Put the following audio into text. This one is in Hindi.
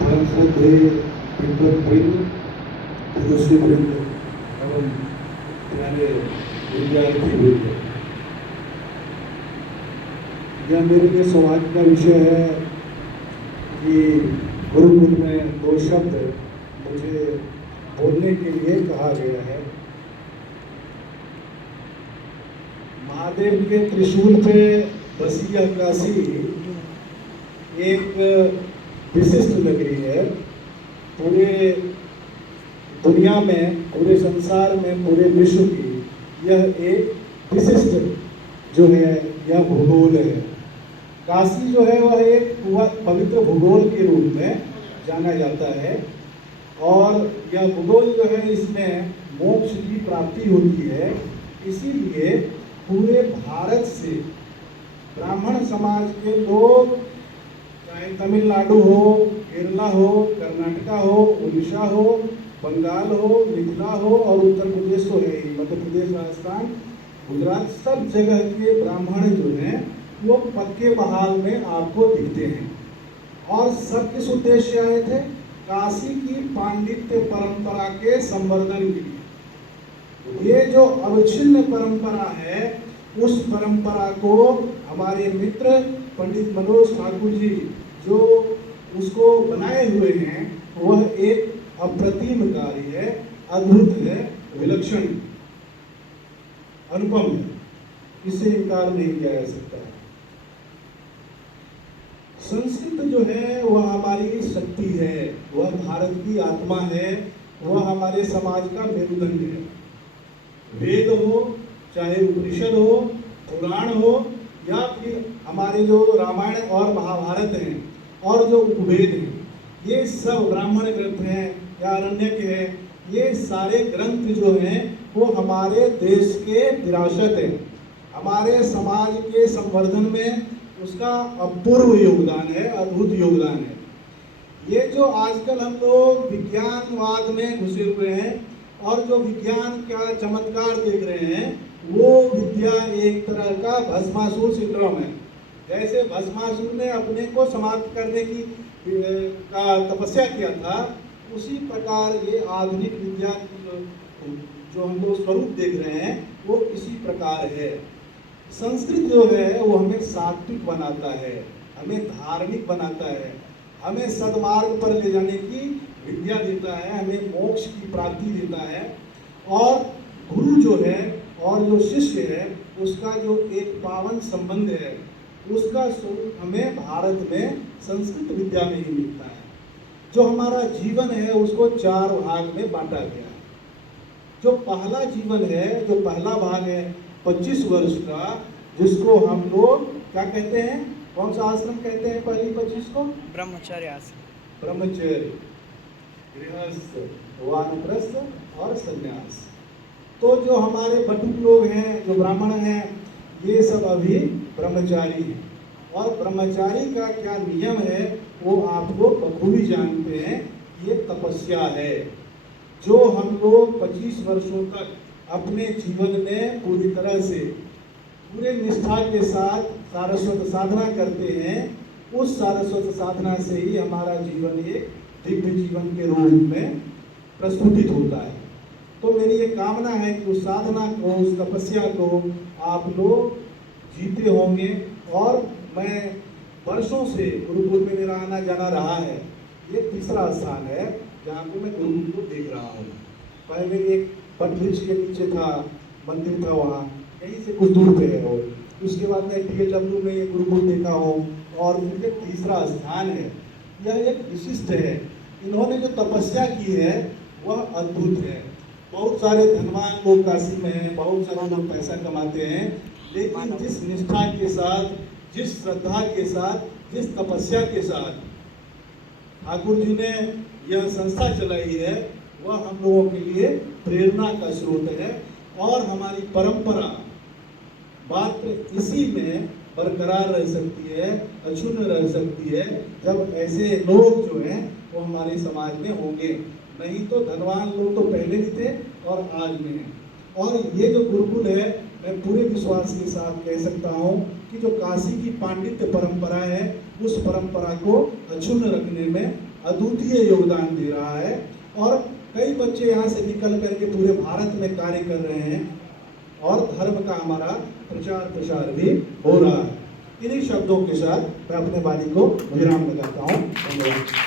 परम श्रद्धेय विद्वत वृंद, सदस्य वृंद एवं प्यारे विद्यार्थी वृंद, यह मेरे लिए सौभाग्य का विषय है कि गुरुकुल में दो शब्द मुझे बोलने के लिए कहा गया है। महादेव के त्रिशूल पे बसी यह काशी एक विशिष्ट नगरी है। पूरे दुनिया में, पूरे संसार में, पूरे विश्व की यह एक विशिष्ट जो है यह भूगोल है। काशी जो है वह एक पवित्र भूगोल के रूप में जाना जाता है और यह भूगोल जो है इसमें मोक्ष की प्राप्ति होती है। इसीलिए पूरे भारत से ब्राह्मण समाज के लोग, चाहे तमिलनाडु हो, केरला हो, कर्नाटका हो, उड़ीसा हो, बंगाल हो, मिथिला हो और उत्तर प्रदेश तो है ही, मध्य प्रदेश, राजस्थान, गुजरात, सब जगह के ब्राह्मण जो हैं वो पक्के बहाल में आपको दिखते हैं। और सब किस उद्देश्य से आए थे? काशी की पांडित्य परंपरा के संवर्धन के लिए। ये जो अविच्छिन्न परंपरा है, उस परंपरा को हमारे मित्र पंडित मनोज ठाकुर जी जो उसको बनाए हुए हैं, वह एक अप्रतिम कार्य है, अद्भुत है, विलक्षण, अनुपम है। इससे इनकार नहीं किया जा सकता है। संस्कृत जो है वह हमारी शक्ति है, वह भारत की आत्मा है, वह हमारे समाज का मेरुदंड है। वेद हो, चाहे उपनिषद हो, पुराण हो, या फिर हमारे जो रामायण और महाभारत हैं और जो उपवेद हैं, ये सब ब्राह्मण ग्रंथ हैं या अरण्यक है, ये सारे ग्रंथ जो हैं वो हमारे देश के विरासत है। हमारे समाज के संवर्धन में उसका अपूर्व योगदान है, अद्भुत योगदान है। ये जो आजकल हम लोग विज्ञानवाद में घुसे हुए हैं और जो विज्ञान का चमत्कार देख रहे हैं, वो विद्या एक तरह का भस्मासुर सिंड्रोम है। जैसे भस्मासुर ने अपने को समाप्त करने की का तपस्या किया था, उसी प्रकार ये आधुनिक विद्या जो हम लोग स्वरूप देख रहे हैं वो इसी प्रकार है। संस्कृत जो है वो हमें सात्विक बनाता है, हमें धार्मिक बनाता है, हमें सद्मार्ग पर ले जाने की विद्या देता है, हमें मोक्ष की प्राप्ति देता है। और गुरु जो है और जो शिष्य है उसका जो एक पावन संबंध है, उसका स्वरूप हमें भारत में संस्कृत विद्या में ही मिलता है। जो हमारा जीवन है उसको 4 भाग में बांटा गया है। जो पहला जीवन है, जो पहला भाग है 25 वर्ष का, जिसको हम लोग क्या कहते हैं? कौन सा आश्रम कहते हैं पहली 25 को? ब्रह्मचर्य आश्रम। ब्रह्मचर्य, गृहस्थ, वानप्रस्थ और संन्यास। तो जो हमारे बटुक लोग हैं, जो ब्राह्मण हैं, ये सब अभी ब्रह्मचारी हैं। और ब्रह्मचारी का क्या नियम है वो आप लोग बखूबी जानते हैं। ये तपस्या है जो हम लोग 25 वर्षों तक अपने जीवन में पूरी तरह से पूरे निष्ठा के साथ सारस्वत साधना करते हैं। उस सारस्वत साधना से ही हमारा जीवन एक दिव्य जीवन के रूप में प्रस्फुटित होता है। तो मेरी ये कामना है कि उस साधना को, उस तपस्या को आप लोग जीते होंगे। और मैं वर्षों से गुरुकुल में मेरा आना जाना रहा है। ये तीसरा स्थान है जहाँ को मैं गुरुकुल को देख रहा हूँ। पहले एक वृक्ष के नीचे था, मंदिर था, वहाँ यहीं से कुछ दूर पे है। और उसके बाद मैं DHW में ये गुरुकुल देखा हूँ और फिर तीसरा स्थान है। यह एक विशिष्ट है। इन्होंने जो तपस्या की है वह अद्भुत है। बहुत सारे धनवान लोग काशी में हैं, बहुत सारे लोग पैसा कमाते हैं, लेकिन जिस निष्ठा के साथ, जिस श्रद्धा के साथ, जिस तपस्या के साथ ठाकुर जी ने यह संस्था चलाई है, वह हम लोगों के लिए प्रेरणा का स्रोत है। और हमारी परंपरा मात्र इसी में बरकरार रह सकती है, अक्षुण्ण रह सकती है, जब ऐसे लोग जो हैं वो हमारे समाज में होंगे। नहीं तो धनवान लोग तो पहले भी थे और आज भी हैं। और ये जो गुरुकुल है, मैं पूरे विश्वास के साथ कह सकता हूँ कि जो काशी की पांडित्य परंपरा है, उस परंपरा को अक्षुण्ण रखने में, अद्वितीय योगदान दे रहा है और कई बच्चे यहाँ से निकल करके पूरे भारत में कार्य कर रहे हैं और धर्म का हमारा प्रचार प्रसार भी हो रहा है। इन्हीं शब्दों के साथ मैं अपने वाणी को विराम लगाता हूँ। धन्यवाद।